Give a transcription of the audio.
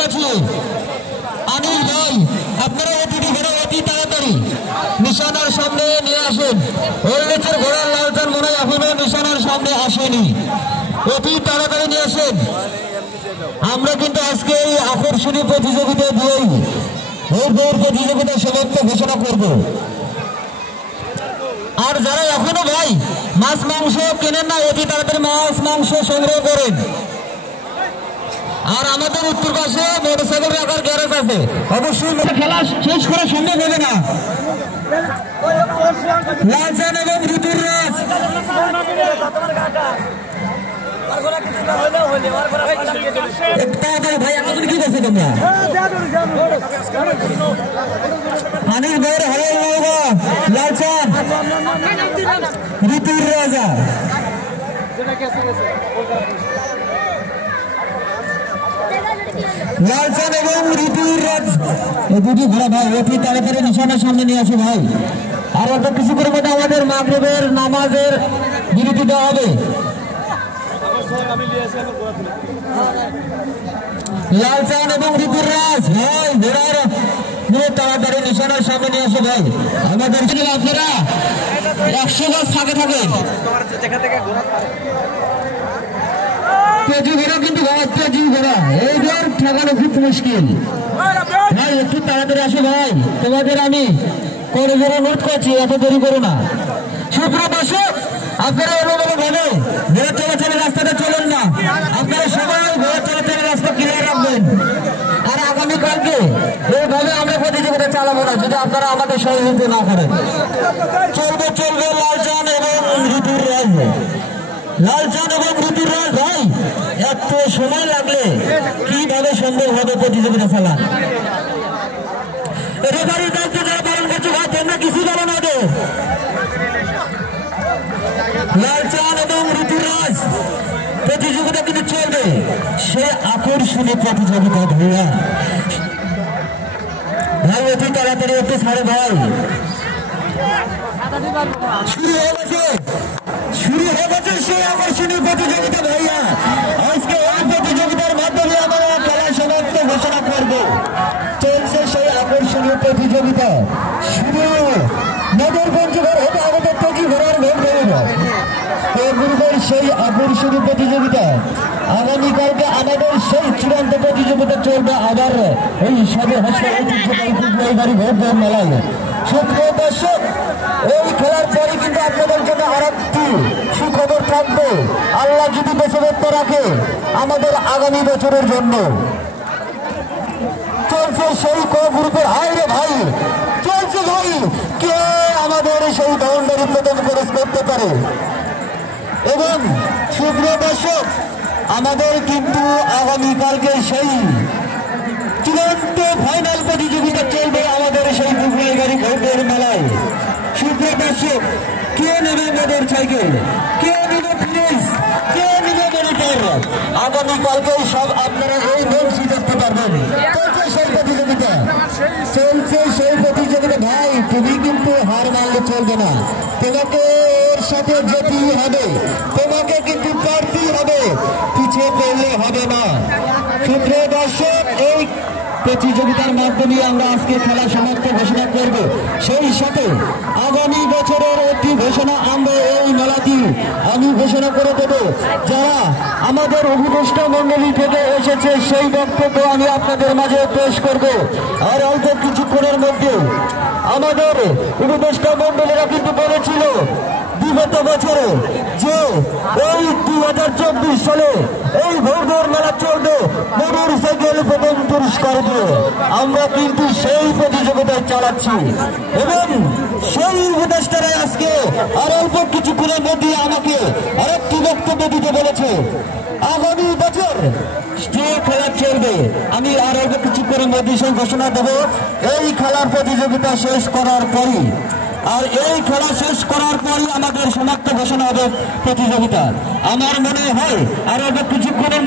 কাছে আনিস ভাই, আপনারা অতিথি ঘোড়া অতি তাড়াতাড়ি নিশানার সামনে নিয়ে আসেন। ওর নিচের ঘোড়ার লালচান মনে হয় এখনো নিশানার সামনে আসেনি, অতি তাড়াতাড়ি নিয়ে আসেন। আমরা কিন্তু আজকে এই আকর্ষণীয় প্রতিযোগিতা দিয়েই এই দৌড় প্রতিযোগিতা সমাপ্ত ঘোষণা করব। আর যারা এখনো ভাই মাছ মাংস কেনেন না, অতি তাড়াতাড়ি মাছ মাংস সংগ্রহ করেন। আর আমাদের উত্তর পাশে মোটরসাইকেল রাখার গ্যারেজ আছে, অবশ্যই খেলা শেষ করে সামনে নেবে না। লালচান এবং ঋতুর রাজ ভাই এখন কি করছে তোমরা? আনিস ভাইয়ের হাওয়াল নৌকা লালচান ঋতুর রাজা লালচান এবং ঋতুর রাজ এই দুটি ঘোড়া ভাই অতি তাড়াতাড়ি নিশানার সামনে নিয়ে আসে ভাই। আর অল্প কিছু করে মধ্যে আমাদের মাগরিবের নামাজের বিরতি দেওয়া হবে। লালচান এবং ঋতুর রাজ ভাই ঘোড়ার তাড়াতাড়ি নিশানার সামনে নিয়ে আসে ভাই। আমাদের আপনারা 100 গজ ফাঁকে থাকেন। তেজি ঘোড়া কিন্তু তেজি ঘোড়া এই ঘর ঠেকানো খুব মুশকিল ভাই, একটু তাড়াতাড়ি আসো ভাই। তোমাদের আমি করে জোরে নোট করছি, এত দেরি করো না। সুপ্রিয় দর্শক, আপনারা এলোমেলো ভাবে ঘোড়া চলাচলের রাস্তাটা চলেন না, আপনারা সবাই ঘোড়া চলাচলের রাস্তা ক্লিয়ার রাখবেন। আর আগামীকালকে এইভাবে আমরা প্রতিযোগিতা চালাবো না যদি আপনারা আমাদের সহযোগিতা না করেন। চলবে চলবে লালচান এবং ঋতুর রাজ, লালচান এবং ঋতুর রাজ ভাই। এত সময় লাগলে কিভাবে সম্ভব হবে প্রতিযোগিতা চালা? রেফারির দায়িত্ব যারা পালন করছো ভাই, তোমরা কিছু জানো না তো। লালচান এবং ঋতুর রাজ প্রতিযোগিতা কিন্তু চলবে, সে আকর্ষণীয় প্রতিযোগিতা ভাইয়া। ভাই অতি তাড়াতাড়ি একটু ছাড়ে ভাই। শুরু হয়ে গেছে সেই আকর্ষণীয় প্রতিযোগিতা ভাইয়া। আজকে এই প্রতিযোগিতার মাধ্যমে আমরা খেলা সমাপ্ত ঘোষণা করব। চলছে সেই আকর্ষণীয় প্রতিযোগিতা শুরু। নগর পঞ্চগড় হতে আমাদের তেজি ঘোড়ার ভোট দেব গ্রুপের সেই আকর্ষণীয় প্রতিযোগিতা। আগামীকালকে আমাদের সেই চূড়ান্ত প্রতিযোগিতা চলবে আবার এই সদর হাসপাতাল গাড়ি ভোট দেওয়ার মেলায়। সুপ্রিয় দর্শক, এই খেলার পরে কিন্তু আপনাদের জন্য আর একটি সুখবর থাকবে। আল্লাহ যদি বেঁচে থাকতে রাখে আমাদের আগামী বছরের জন্য চলছে সেই ক গ্রুপের হাইরে ভাই, চলছে ভাই কে আমাদের সেই বাউন্ডারি প্রদান খরচ করতে পারে। এবং সুপ্রিয় দর্শক, আমাদের কিন্তু আগামীকালকে সেই চূড়ান্ত ফাইনাল প্রতিযোগিতা চলবে আমাদের সেই দুবলাই গাড়ি ভোটের মেলায়। সুপ্রিয় দর্শক, কে নেবে মোটর সাইকেল, কে নেবে ফ্রিজ, কে নেবে মনিটর, আগামীকালকে সব আপনারা এই মঞ্চে দেখতে পারবেন। চলছে সেই প্রতিযোগিতা, চলছে সেই প্রতিযোগিতা ভাই। তুমি কিন্তু হার মানলে চলবে না, তোমাকে এর সাথে যেতেই হবে, তোমাকে কিন্তু পারতেই হবে, পিছিয়ে পড়লে হবে না। সুপ্রিয় দর্শক, এই প্রতিযোগিতার মাধ্যমে আমরা আজকে খেলা সমাপ্ত ঘোষণা করব। সেই সাথে আগামী বছরের একটি ঘোষণা আমরা এই মেলাটি আমি ঘোষণা করে দেব। যারা আমাদের উপদেষ্টা মন্ডলী থেকে এসেছে সেই বক্তব্য আমি আপনাদের মাঝে পেশ করব। আর অল্প কিছুক্ষণের মধ্যে আমাদের উপদেষ্টা মন্ডলীরা কিন্তু বলেছিল বিগত বছরে যে এই 2024 সালে এই ভোটর মেলা চলবে মোটর সাইকেল প্রথম পুরস্কার দিয়ে। আমরা কিন্তু সেই প্রতিযোগিতায় চালাচ্ছি এবং সেই উপদেষ্টারা আজকে আর অল্প কিছুক্ষণের মধ্যে আমাকে আরেকটি বক্তব্য দিতে বলেছে। আগামী বছর যে খেলা চলবে আমি আর অল্প কিছুক্ষণের মধ্যে সেই ঘোষণা দেব এই খেলার প্রতিযোগিতা শেষ করার পরই। আর এই খেলা শেষ করার পরই আমাদের সমাপ্ত ঘোষণা হবে প্রতিযোগিতা। আমার মনে হয় আর অল্প কিছুক্ষণের